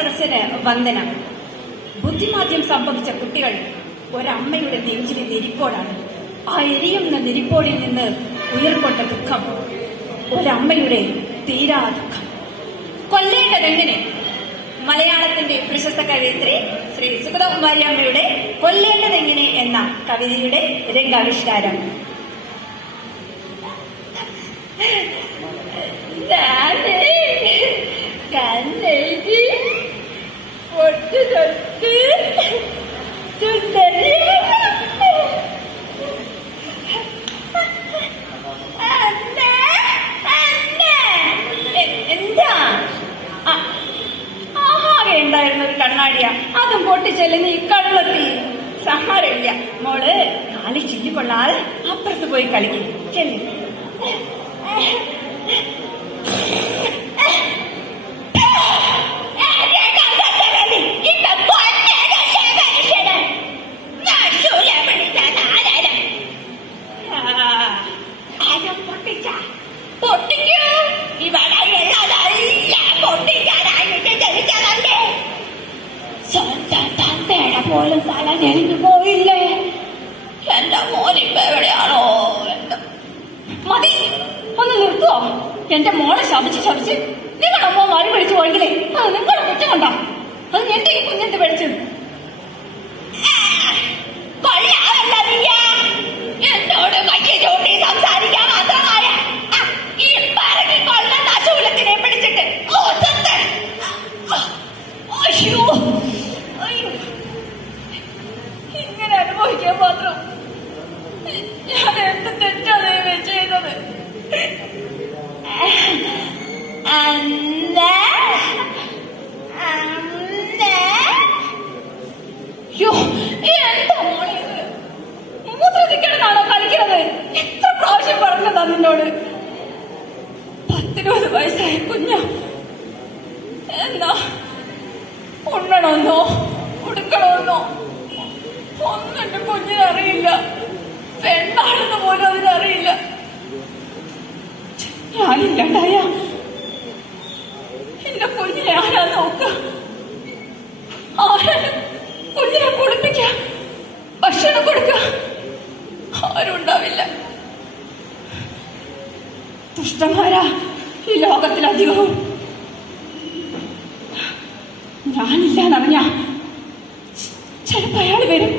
സദസ്സിന് വന്ദനം. ബുദ്ധിമാന്ദ്യം സംഭവിച്ച കുട്ടികൾ ഒരമ്മയുടെ നെഞ്ചിലെ നെരിപ്പോടാണ്. ആ എരിയുന്ന നെരിപ്പോടിൽ നിന്ന് ഉയർക്കൊണ്ട ദുഃഖം ഒരമ്മയുടെ തീരാ ദുഃഖം. കൊല്ലേണ്ടതെങ്ങനെ? മലയാളത്തിന്റെ പ്രശസ്ത കവയിത്രി ശ്രീ സുഗതകുമാരി അമ്മയുടെ കൊല്ലേണ്ടതെങ്ങനെ എന്ന കവിതയുടെ രംഗാവിഷ്കാരം. കണ്ണെഴുതി ഒട്ടു തൊട്ട് സുന്ദരി എന്താ ആകെ ഉണ്ടായിരുന്ന ഒരു കണ്ണാടിയാ, അതും പൊട്ടിച്ചെല്ല് നീ കള്ളത്തി. സഹാരമില്ല മോള്, കാലി ചില്ലിക്കൊള്ളാതെ അപ്പുറത്ത് പോയി കളിക്കും. ചെല്ലി പോലും സ്ഥലം എരിഞ്ഞു പോയില്ലേ? എന്റെ മോനിപ്പോ എവിടെയാണോ? മതി, ഒന്ന് നിർത്തുവോ? എന്റെ മോളെ ശപിച്ച് നിങ്ങളുടെ അമ്മ മാറി പിടിച്ചു പോയെങ്കിലേ അത് നിങ്ങളുടെ കുറ്റം കൊണ്ടാ. അത് എന്റെ ഈ കുഞ്ഞെന്ത് പിടിച്ചത്? എന്നോട് കയ്യെ ചോട്ടി സംസാരിക്കാൻ മാത്രമായ ഈ പറങ്ങി കൊള്ള നശൂലത്തിനെ പിടിച്ചിട്ട് ഇങ്ങനെ അനുഭവിക്കാൻ മാത്രം ഞാൻ എന്ത് തെറ്റാണ് ചെയ്തത്? എന്താ മോളെ ഇത്? മൂത്രത്തിക്കണമെന്നാണോ കളിക്കുന്നത്? എത്ര പ്രാവശ്യം പറഞ്ഞതാ നിന്നോട്? 10-20 വയസ്സായ കുഞ്ഞ എന്നാ ഉണ്ണണമെന്നോ ഉടുക്കണമെന്നോ ഒന്നും എന്റെ കുഞ്ഞിനറിയില്ല. പെണ്ണാണെന്ന് പോലും അതിനറിയില്ല. ഞാനില്ലാണ്ടായ എന്റെ കുഞ്ഞിനെ ആരാ നോക്ക? ആരാണ് കുഞ്ഞിനെ കുളിപ്പിക്ക, ഭക്ഷണം കൊടുക്ക? ആരും ഉണ്ടാവില്ല. ദുഷ്ടന്മാരാ ഈ ലോകത്തിലധികവും. ഞാനില്ലാന്നറിഞ്ഞ ചിലപ്പോ അയാൾ വരും.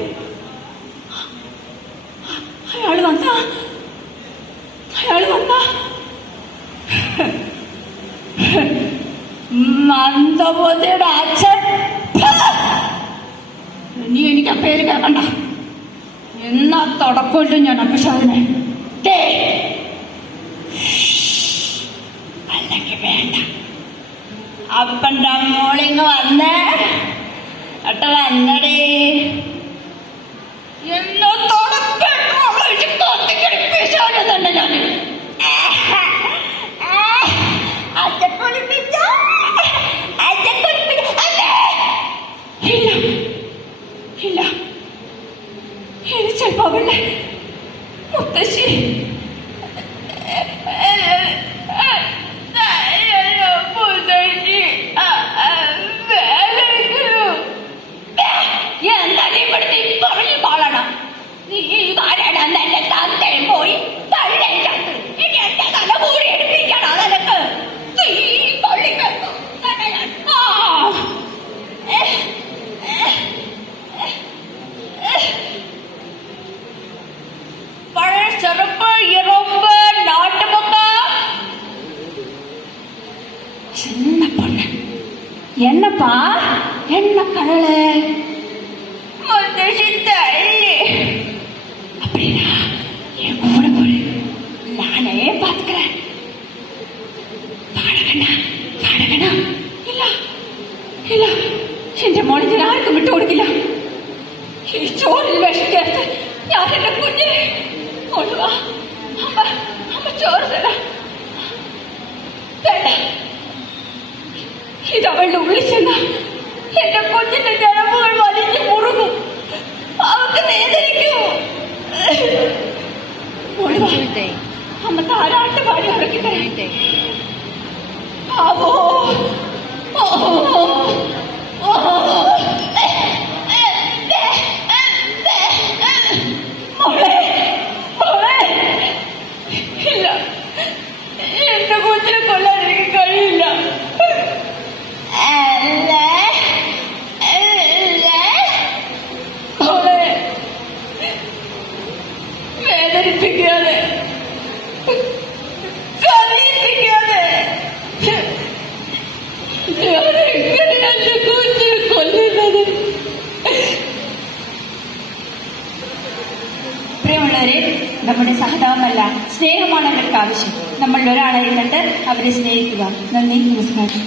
അയാൾ വന്നാ മന്ദബോധയുടെ അച്ഛൻ. നീ എനിക്ക് ആ പേര് കേൾക്കണ്ട. എന്നാ തുടക്കമില്ല ഞാൻ അഭിഷാദിനെ. അല്ലെങ്കിൽ വേണ്ട. അപ്പൻ്റെ മോളിങ് വന്നേ അട്ട വന്നടേ. എന്നോ തുടക്കം ഞാൻ ഇല്ല. ഇനി ചിലപ്പോ അവളുടെ മുത്തശ്ശി എന്താ നീ ഇവിടുത്തെ പറഞ്ഞു പാളണം? നീ ആരാണ് നല്ല തന്തയും പോയി തള്ളേ ചത്ത് ഇനി എന്റെ തല കൂടി എടുപ്പിക്കണോ നിനക്ക്? പഴയ ചെറുപ്പ് ഇറുമ്പ് നാട്ടുമുക്ക சின்ன பொண்ணு என்னப்பா என்ன கடலை அப்படின்னா என் கூட போடு, நானே பாத்துக்கிறேன். പാടകണ ഇല്ല എന്റെ മോളെ ഞാൻ ആർക്കും വിട്ടുകൊടുക്കില്ല. ഈ ചോറിൽ വിഷക്കാത്ത ഞാൻ എന്റെ കുഞ്ഞിനെ കൊള്ളുക. അമ്മ ചോറ് തരാം. വേണ്ട, ഇതവളുടെ ഉള്ളിൽ ചെന്ന എന്റെ കുഞ്ഞിന്റെ ഞരമ്പുകൾ വലിഞ്ഞു മുറുകും. അവർക്ക് വേദനിക്കൂ. അമ്മ താരാട്ട് പാടി ഉറക്കി തരട്ടെ. മോളെ മോളെ ഇല്ല, എന്റെ കൊച്ചിനെ കൊല്ലാൻ എനിക്ക് കഴിയില്ല. മോളെ വേദനിപ്പിക്കാതെ, കരയിപ്പിക്കാതെ ഞാനെങ്ങനെ എന്റെ കൊച്ചിനെ കൊല്ലുന്നത്? പ്രിയമുള്ളവരെ, നമ്മുടെ സഹതാപമല്ല സ്നേഹമാണ് അവർക്ക് ആവശ്യം. നമ്മൾ ഒരാളെ കണ്ട് അവരെ സ്നേഹിക്കുക. നന്ദി, നമസ്കാരം.